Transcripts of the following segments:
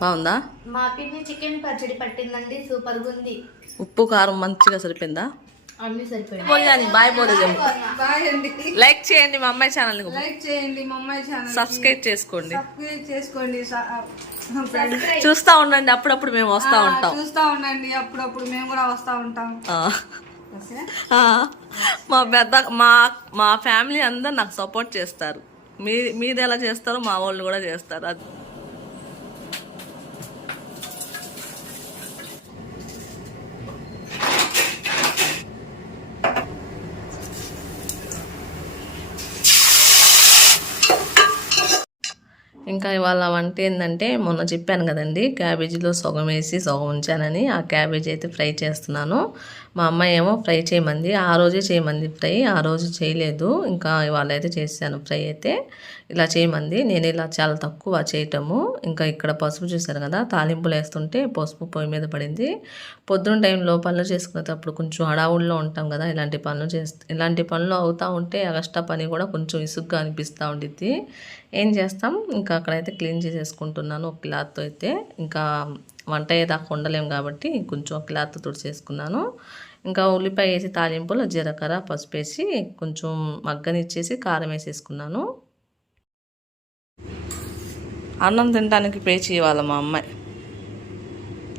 బాగుందా? మా పిన్ని చికెన్ పచ్చడి పట్టిందండి సూపర్గా ఉంది ఉప్పు కారం మంచిగా సరిపోయిందా? అన్ని బాయ్ పోలే బాయ్ అండి. లైక్ చేయండి మా అమ్మాయి ఛానల్ లైక్ చేయండి మా అమ్మాయి ఛానల్ సబ్స్క్రైబ్ చేసుకోండి. సబ్స్క్రైబ్ చేసుకోండి. చూస్తా ఉండండి అప్పుడప్పుడు మేము వస్తా ఉంటాం. చూస్తా ఉండండి అప్పుడప్పుడు మేము కూడా వస్తా ఉంటాం. మా పెద్ద మా మా ఫ్యామిలీ అందరు నాకు సపోర్ట్ చేస్తారు. మీ మీరు ఎలా చేస్తారో మా వాళ్ళు కూడా చేస్తారు. అది ఇంకా ఇవాళ వంట ఏంటంటే మొన్న చెప్పాను కదండి క్యాబేజీలో సగం వేసి సగం ఉంచానని ఆ క్యాబేజీ అయితే ఫ్రై చేస్తున్నాను. మా అమ్మాయి ఏమో ఫ్రై చేయమంది ఆ రోజే చేయమంది ఫ్రై ఆ రోజు చేయలేదు. ఇంకా ఇవాళ అయితే చేశాను ఫ్రై అయితే. ఇలా చేయమంది నేను ఇలా చాలా తక్కువ చేయటము. ఇంకా ఇక్కడ పసుపు చూశారు కదా తాలింపులు వేస్తుంటే పసుపు పొయ్యి మీద పడింది. పొద్దున్న టైంలో పనులు చేసుకునేటప్పుడు కొంచెం హడావుల్లో ఉంటాం కదా ఇలాంటి పనులు చేస్తే ఇలాంటి పనులు అవుతూ ఉంటే ఎగస్ట్రా పని కూడా కొంచెం ఇసుగ్గా అనిపిస్తూ ఉండిద్ది. ఏం చేస్తాం? ఇంకా అక్కడైతే క్లీన్ చేసేసుకుంటున్నాను ఒక క్లాత్తో అయితే. ఇంకా వంట అయ్యేదాకా ఉండలేం కాబట్టి కొంచెం క్లాత్ తుడిచేసుకున్నాను. ఇంకా ఉల్లిపాయ వేసి తాలింపులో జీలకర్ర పసుపు వేసి కొంచెం మగ్గనిచ్చేసి కారం వేసేసుకున్నాను. అన్నం తినడానికి పేచి ఇవ్వాలి మా అమ్మాయి.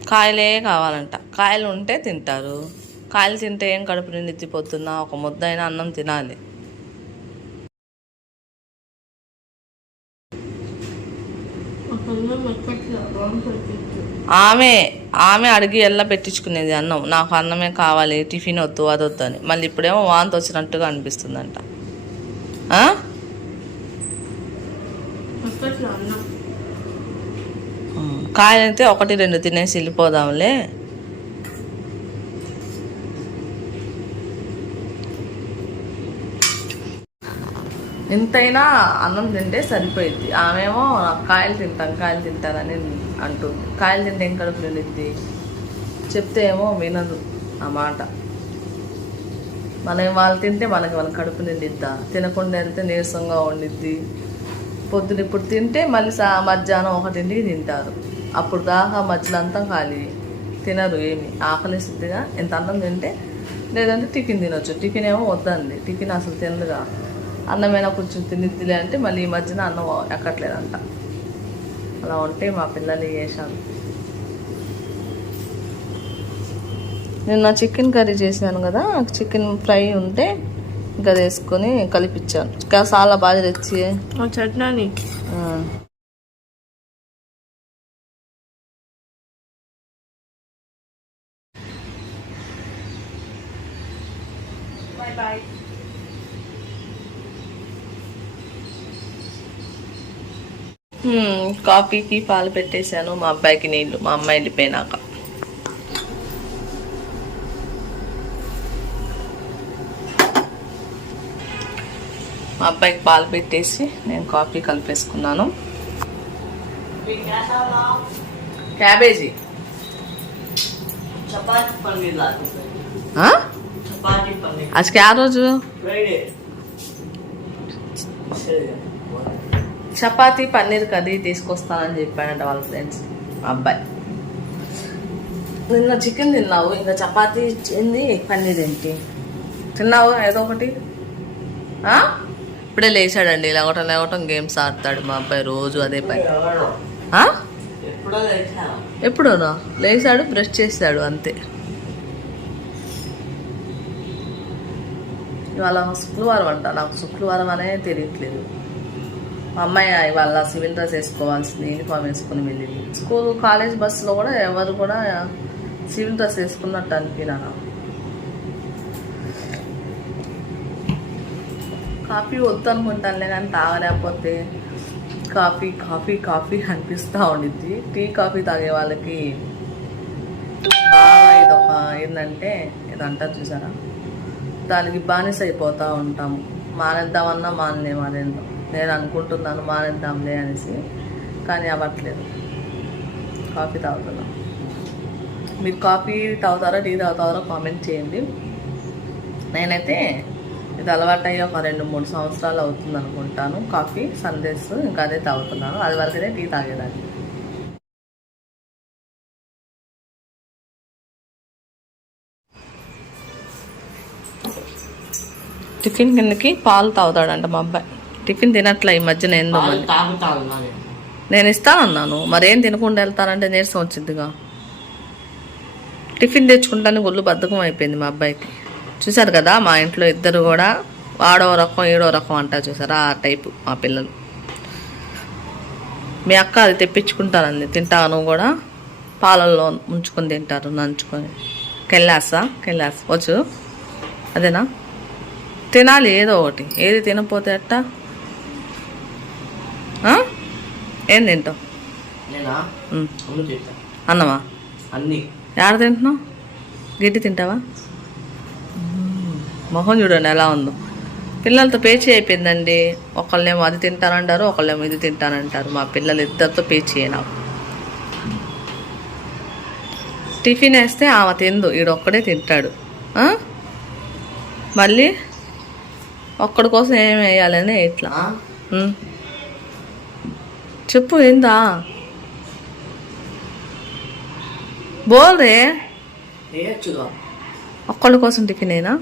కాయలే కావాలంట. కాయలు ఉంటే తింటారు. కాయలు తింటే ఏం కడుపు నిండి పొద్దున్న ఒక ముద్దైన అన్నం తినాలి. ఆమె ఆమె అడిగి ఎల్ల పెట్టించుకునేది అన్నం? నాకు అన్నమే కావాలి టిఫిన్ వద్దు అది వద్దు అని. మళ్ళీ ఇప్పుడేమో వాంతి వచ్చినట్టుగా అనిపిస్తుందంట. కాయలైతే ఒకటి రెండు తినేసి వెళ్ళిపోదాంలే. ఎంతైనా అన్నం తింటే సరిపోయింది ఆమెమో కాయలు తింటాం కాయలు తింటానని అంటుంది. కాయలు తింటే ఏం కడుపు నిండిద్ది? చెప్తే ఏమో వినదు ఆ మాట. మనం వాళ్ళు తింటే మనకి వాళ్ళ కడుపు నిండిద్దా? తినకుండా వెళ్తే నీరసంగా ఉండిద్ది? పొద్దున ఇప్పుడు తింటే మళ్ళీ సా మధ్యాహ్నం ఒకటింటికి తింటారు. అప్పుడు దాకా మధ్యలో అంతా ఖాళీ. తినరు ఏమి. ఆకలిస్తుందిగా ఎంత అన్నం తింటే లేదంటే టిఫిన్ తినొచ్చు. టిఫిన్ ఏమో వద్దండి టిఫిన్ అసలు తినదుగా అన్నమైనా కొంచెం తినిద్దిలే అంటే మళ్ళీ ఈ మధ్యన అన్నం ఎక్కట్లేదంట అలా ఉంటే మా పిల్లలు చేశాను నిన్న చికెన్ కర్రీ చేశాను కదా చికెన్ ఫ్రై ఉంటే ఇంకా వేసుకొని కలిపించాను ఇంకా చాలా బాగా తెచ్చి. చట్నీ ఆ. హ్మ్, కాఫీకి పాలు పెట్టేశాను. మా అబ్బాయికి నీళ్ళు మా అమ్మాయి వెళ్ళిపోయినాక. మా అబ్బాయికి పాలు పెట్టేసి నేను కాఫీ కలిపేసుకున్నాను. క్యాబేజీ. చపాతీ పన్నీర్ చపాతీ పన్నీర్. ఆ రోజు? ఫ్రైడే చపాతీ పన్నీర్ కర్రీ తీసుకొస్తానని చెప్పాడంట వాళ్ళ ఫ్రెండ్స్ మా అబ్బాయి. నిన్న చికెన్ తిన్నావు ఇంకా చపాతీ ఏంది పన్నీర్ ఏంటి? తిన్నావు? ఏదో ఒకటి? ఇప్పుడే లేచాడండి లేవటం లేవటం గేమ్స్ ఆడతాడు మా అబ్బాయి రోజు అదే పని? ఎప్పుడోనా? లేచాడు బ్రష్ చేశాడు అంతే. ఇవాళ శుక్రవారం అంట నాకు శుక్రవారం అనే తెలియట్లేదు. మా అమ్మాయి ఇవాళ సివిల్ డ్రెస్ వేసుకోవాల్సింది యూనిఫామ్ వేసుకుని వెళ్ళింది. స్కూల్ కాలేజ్ బస్సులో కూడా ఎవరు కూడా సివిల్ డ్రెస్ వేసుకున్నట్టు అనిపినా కాఫీ వద్దు అనుకుంటానులే కానీ తాగలేకపోతే కాఫీ కాఫీ కాఫీ అనిపిస్తూ ఉండిద్ది. టీ కాఫీ తాగే వాళ్ళకి బాగా ఇదొక ఏంటంటే ఇది అంటారు చూసారా? దానికి బానిస అయిపోతూ ఉంటాము. మానేద్దామన్నా మానలేము అదేందో నేను అనుకుంటున్నాను మానేద్దాంలే అనేసి కానీ అవ్వట్లేదు. కాఫీ తాగుతున్నాం. మీరు కాఫీ తాగుతారా టీ తాగుతారా కామెంట్ చేయండి. నేనైతే ఇది అలవాటయ్యి ఒక రెండు మూడు సంవత్సరాలు అవుతుంది అనుకుంటాను. కాఫీ సందేశ్ ఇంకా అదే తాగుతున్నాను. అది వరకునే టీ తాగేదాన్ని. టిఫిన్ కిందకి పాలు తాగుతాడంట మా అబ్బాయి. టిఫిన్ తినట్లే ఈ మధ్యన ఏందో నేను ఇస్తానన్నాను మరేం తినకుండా వెళ్తానంటే నీరసం వచ్చిందిగా టిఫిన్ తెచ్చుకుంటాను ఒళ్ళు బద్ధకం అయిపోయింది మా అబ్బాయికి. చూసారు కదా మా ఇంట్లో ఇద్దరు కూడా వాడో రకం ఏడో రకం అంటారు చూసారా ఆ టైపు మా పిల్లలు. మీ అక్క అది తెప్పించుకుంటానంది తింటాను కూడా. పాలల్లో ముంచుకొని తింటారు నంచుకొని. కెళ్ళాసా కెళ్ళాస వచ్చు. అదేనా? తినాలి ఏదో ఒకటి. ఏది తినకపోతే ఎట్టా ఆ? ఏం తింటావు? అన్నమా? అన్ని. ఏడ తింటున్నావు? గిడ్డి తింటావా. మొహం చూడండి ఎలా ఉందో. పిల్లలతో పేచీ అయిపోయిందండి. ఒకళ్ళేమో అది తింటానంటారు ఒకళ్ళేమో ఇది తింటానంటారు. మా పిల్లలు ఇద్దరితో పేచీ నాకు టిఫిన్ వేస్తే ఆమె తిందు ఈడొక్కడే తింటాడు? మళ్ళీ ఒక్కడి కోసం ఏం వేయాలని ఇట్లా. చెప్పు ఏందా? బోల్రే ఒక్కళ్ళ కోసం టిఫినేనా?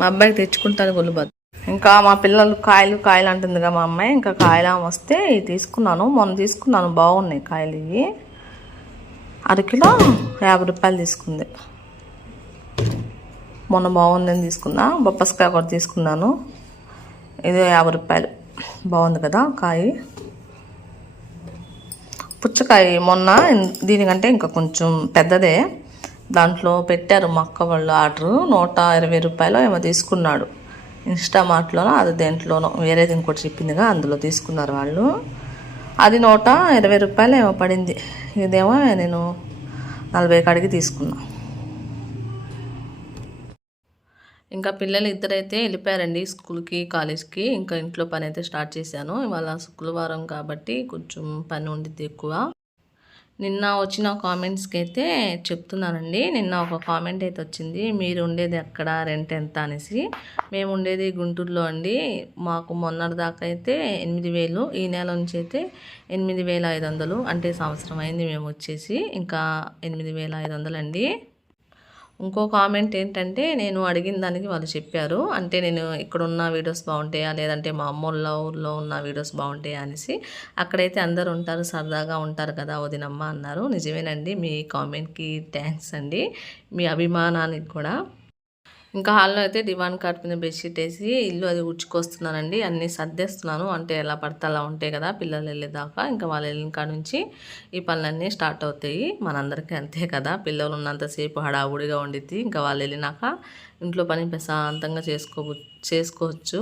మా అబ్బాయికి తెచ్చుకుంటాను గొల్లుబద్దు ఇంకా మా పిల్లలు కాయలు కాయలు అంటుందిగా మా అమ్మాయి. ఇంకా కాయలు వస్తే ఇవి తీసుకున్నాను. మొన్న తీసుకున్నాను బాగున్నాయి కాయలు ఇవి. అరకిలో యాభై రూపాయలు తీసుకుంది. మొన్న బాగుందని తీసుకున్నా. బొప్పస్కాయ కూడా తీసుకున్నాను. ఇది యాభై రూపాయలు. బాగుంది కదా కాయ. పుచ్చకాయ మొన్న దీనికంటే ఇంకా కొంచెం పెద్దదే. దాంట్లో పెట్టారు మా అక్క వాళ్ళు ఆర్డరు. నూట ఇరవై రూపాయలు ఏమో తీసుకున్నాడు. ఇన్స్టామార్ట్లోనో అది దేంట్లోనో. వేరేది ఇంకోటి చెప్పిందిగా అందులో తీసుకున్నారు వాళ్ళు. అది నూట ఇరవై రూపాయలు ఏమో పడింది. ఇదేమో నేను నలభై కాడికి తీసుకున్నాను ఇంకా పిల్లలు ఇద్దరైతే వెళ్ళిపోయారండి స్కూల్కి కాలేజ్కి. ఇంకా ఇంట్లో పని అయితే స్టార్ట్ చేశాను. ఇవాళ శుక్రవారం కాబట్టి కొంచెం పని ఉండిద్ది ఎక్కువ. నిన్న వచ్చిన కామెంట్స్కి అయితే చెప్తున్నానండి. నిన్న ఒక కామెంట్ అయితే వచ్చింది. మీరు ఉండేది ఎక్కడ? రెంట్ ఎంత? అనేసి. మేము ఉండేది గుంటూరులో అండి. మాకు మొన్నటి దాకా అయితే ఎనిమిది వేలు ఈ నెల నుంచి అయితే ఎనిమిది వేల ఐదు వందలు. అంటే సంవత్సరం అయింది మేము వచ్చేసి. ఇంకా ఎనిమిది వేల ఐదు వందలు అండి ఇంకో కామెంట్ ఏంటంటే నేను అడిగిన దానికి వాళ్ళు చెప్పారు. అంటే నేను ఇక్కడ ఉన్న వీడియోస్ బాగుంటాయా? లేదంటే మా అమ్మోళ్ళ ఊర్లో ఉన్న వీడియోస్ బాగుంటాయా అనేసి. అక్కడైతే అందరు ఉంటారు సరదాగా ఉంటారు కదా వదినమ్మ అన్నారు. నిజమేనండి మీ కామెంట్కి థ్యాంక్స్ అండి. మీ అభిమానానికి కూడా. ఇంకా హాల్లో అయితే దివాన్ కాట్ మీద బెడ్షీట్ వేసి ఇల్లు అది ఉడ్చుకొస్తున్నానండి. అన్నీ సర్దేస్తున్నాను. అంటే ఎలా పడితే అలా ఉంటాయి కదా పిల్లలు వెళ్ళేదాకా. ఇంకా వాళ్ళు వెళ్ళిన కాడ నుంచి ఈ పనులన్నీ స్టార్ట్ అవుతాయి. మనందరికీ అంతే కదా. పిల్లలు ఉన్నంతసేపు హడావుడిగా ఉండిద్ది. ఇంకా వాళ్ళు వెళ్ళినాక ఇంట్లో పని ప్రశాంతంగా చేసుకో చేసుకోవచ్చు.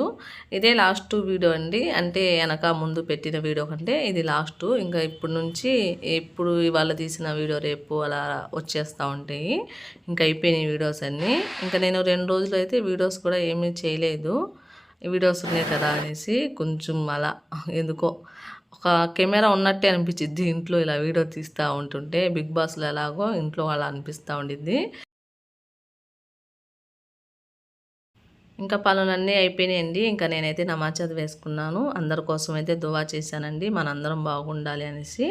ఇదే లాస్ట్ వీడియో అండి. అంటే వెనక ముందు పెట్టిన వీడియో కంటే ఇది లాస్ట్ ఇంకా ఇప్పుడు నుంచి ఎప్పుడు ఇవాళ తీసిన వీడియో రేపు అలా వచ్చేస్తూ ఉంటాయి. ఇంకా అయిపోయినాయి వీడియోస్ అన్నీ. ఇంకా నేను రెండు రోజులు అయితే వీడియోస్ కూడా ఏమీ చేయలేదు. వీడియోస్ ఉన్నాయి కదా అనేసి కొంచెం అలా ఎందుకో ఒక కెమెరా ఉన్నట్టే అనిపించింది ఇంట్లో ఇలా వీడియో తీస్తూ ఉంటుంటే బిగ్ బాస్లో ఎలాగో ఇంట్లో అలా అనిపిస్తూ ఉండిద్ది. ఇంకా పనులన్నీ అయిపోయినాయండి. ఇంకా నేనైతే నమాజ్ చదివేసుకున్నాను. అందరి కోసం అయితే దువా చేశానండి. మనందరం బాగుండాలి అనేసి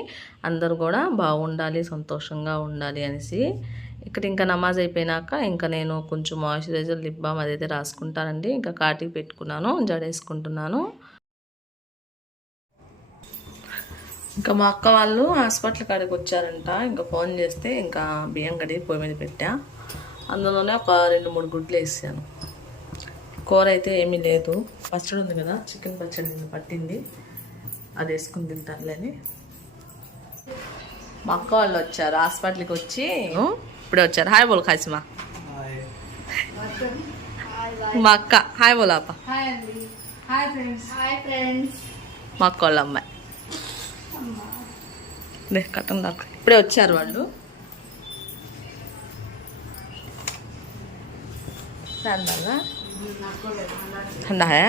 అందరూ కూడా బాగుండాలి సంతోషంగా ఉండాలి అనేసి. ఇక్కడ ఇంకా నమాజ్ అయిపోయినాక ఇంకా నేను కొంచెం మాయిశ్చరైజర్ లిప్ బామ్ అదైతే రాసుకుంటానండి. ఇంకా కాటికి పెట్టుకున్నాను జడేసుకుంటున్నాను. ఇంకా మా అక్క వాళ్ళు హాస్పిటల్ కాడికి వచ్చారంట. ఇంకా ఫోన్ చేస్తే ఇంకా బియ్యం కడిగి పొయ్యి మీద పెట్టా. అందులోనే ఒక రెండు మూడు గుడ్లు వేసాను. కూర అయితే ఏమీ లేదు. పచ్చడి ఉంది కదా చికెన్ పచ్చడి నిన్న పట్టింది. అది వేసుకుని తింటారులేని మా అక్క వాళ్ళు వచ్చారు హాస్పిటల్కి వచ్చి ఇప్పుడే వచ్చారు. హాయ్ బోల్ ఖాసిమా. మా అక్క. హాయ్ బోల్ అప్ప హాయ్ అండి. Hi friends. Hi friends. మా అక్క వాళ్ళ అమ్మాయి. దే కట్టం దాకా ఇప్పుడే వచ్చారు వాళ్ళు. ठंडा ठंडा है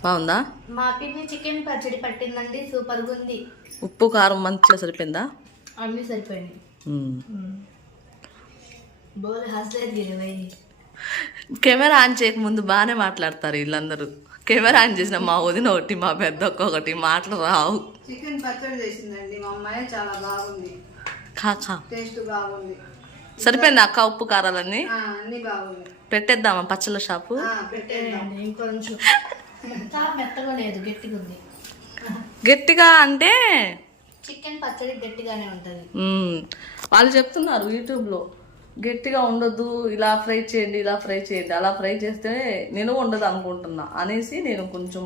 బాగుందా మా పిన్ని చికెన్ పచ్చడి పట్టిందండి సూపర్గా ఉంది ఉప్పు కారం మంచిగా సరిపోయిందా అన్నీ సరిపోయినాయి బోల్ హస్లేదు ఇరవై కెమెరా ఆన్ చేయకముందు బాగానే మాట్లాడతారు వీళ్ళందరూ కెమెరా ఆన్ చేసిన మా వదిన ఒకటి మా పెద్ద ఒక్కొక్కటి మాటలు రావు చికెన్ పచ్చడి చేసిందండి మా అమ్మాయి చాలా బాగుంది కాకా టేస్ట్ బాగుంది సరిపోయింది అక్క ఉప్పు కారాలన్నీ? ఆ, అన్ని బాగున్నాయి. పెట్టేద్దామా పచ్చళ్ళ షాపు? ఆ, పెట్టేద్దాం. ఇంకొంచెం. చాలా మెత్తగా లేదు గట్టిగా అంటే? చికెన్ పచ్చడి గట్టిగానే ఉంటది. వాళ్ళు చెప్తున్నారు యూట్యూబ్లో గట్టిగా ఉండొద్దు ఇలా ఫ్రై చేయండి ఇలా ఫ్రై చేయండి అలా ఫ్రై చేస్తే నేను ఉండదు అనుకుంటున్నా అనేసి నేను కొంచెం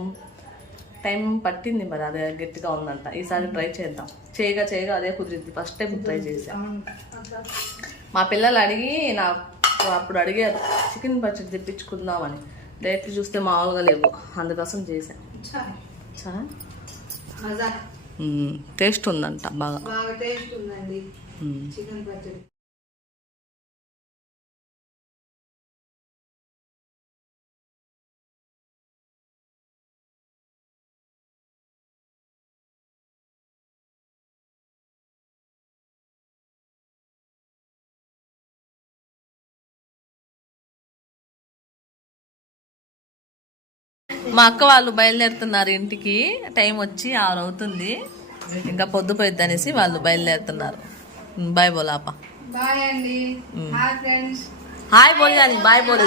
టైం పట్టింది మరి అదే గట్టిగా ఉందంట. ఈసారి ట్రై చేద్దాం. చేయగా చేయగా అదే కుదిరింది ఫస్ట్ టైం ట్రై చేసా మా పిల్లలు అడిగి నాకు అప్పుడు అడిగారు చికెన్ పచ్చడి తెప్పించుకుందామని. డైరెక్ట్ చూస్తే మామూలుగా లేవు అందుకోసం చేశా. చా. మజా. టేస్ట్ ఉందంట బాగా. బాగా టేస్ట్ ఉందండి. చికెన్ పచ్చడి. మా అక్క వాళ్ళు బయలుదేరుతున్నారు ఇంటికి. టైం వచ్చి ఆరు అవుతుంది. ఇంకా పొద్దుపోయిద్ది అనేసి వాళ్ళు బయలుదేరుతున్నారు. బాయ్ బోలాప బాయ్ అండి. హాయ్ బోల్ బాయ్ బోల్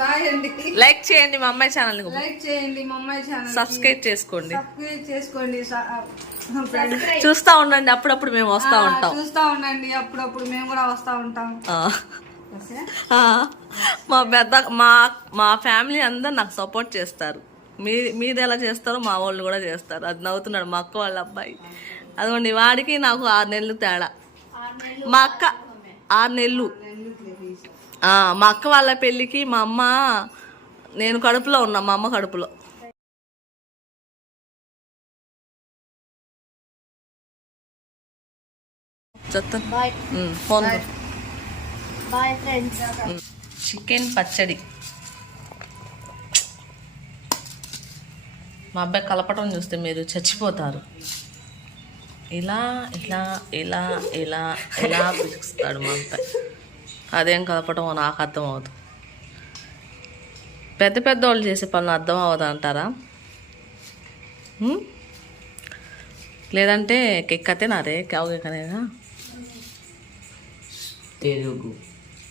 బాయ్ అండి. లైక్ చేయండి మా అమ్మాయి ఛానల్ లైక్ చేయండి మా అమ్మాయి ఛానల్ సబ్స్క్రైబ్ చేసుకోండి. సబ్స్క్రైబ్ చేసుకోండి. చూస్తా ఉండండి అప్పుడప్పుడు మేము వస్తా ఉంటాం. చూస్తా ఉండండి అప్పుడప్పుడు మేము కూడా వస్తా ఉంటాం. మా పెద్ద మా మా ఫ్యామిలీ అందరు నాకు సపోర్ట్ చేస్తారు. మీ మీరు ఎలా చేస్తారో మా వాళ్ళు కూడా చేస్తారు. అది నవ్వుతున్నాడు మా అక్క వాళ్ళ అబ్బాయి. అదిగోండి వాడికి నాకు ఆరు నెలలు తేడా. మా అక్క ఆరు నెలలు. మా అక్క వాళ్ళ పెళ్ళికి మా అమ్మ నేను కడుపులో ఉన్నా మా అమ్మ కడుపులో. Phone friends. చికెన్ పచ్చడి. మా అబ్బాయి కలపటం చూస్తే మీరు చచ్చిపోతారు. ఇలా ఇలా ఇలా ఇలా ఇలా పిలుస్తాడు మా అబ్బాయి. అదేం కలపటం నాకు అర్థం అవ్వదు పెద్ద పెద్ద వాళ్ళు చేసే పనులు అర్థం అవ్వదు అంటారా? లేదంటే కెక్కతే నారే కావు కనేగా తెలుగు.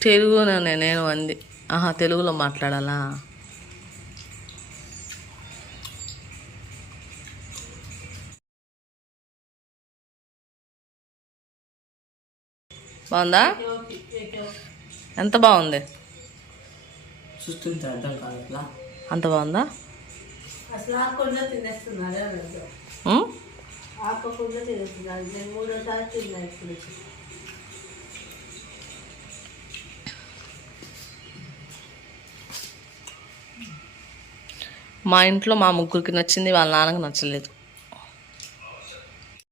తెలుగు నేను అంది. ఆహా తెలుగులో మాట్లాడాలా? బాగుందా? ఎంత బాగుంది? చూస్తుంటే అర్థం కాదు ఇట్లా అంత బాగుందా? మా ఇంట్లో మా ముగ్గురికి నచ్చింది వాళ్ళ నాన్నకి నచ్చలేదు.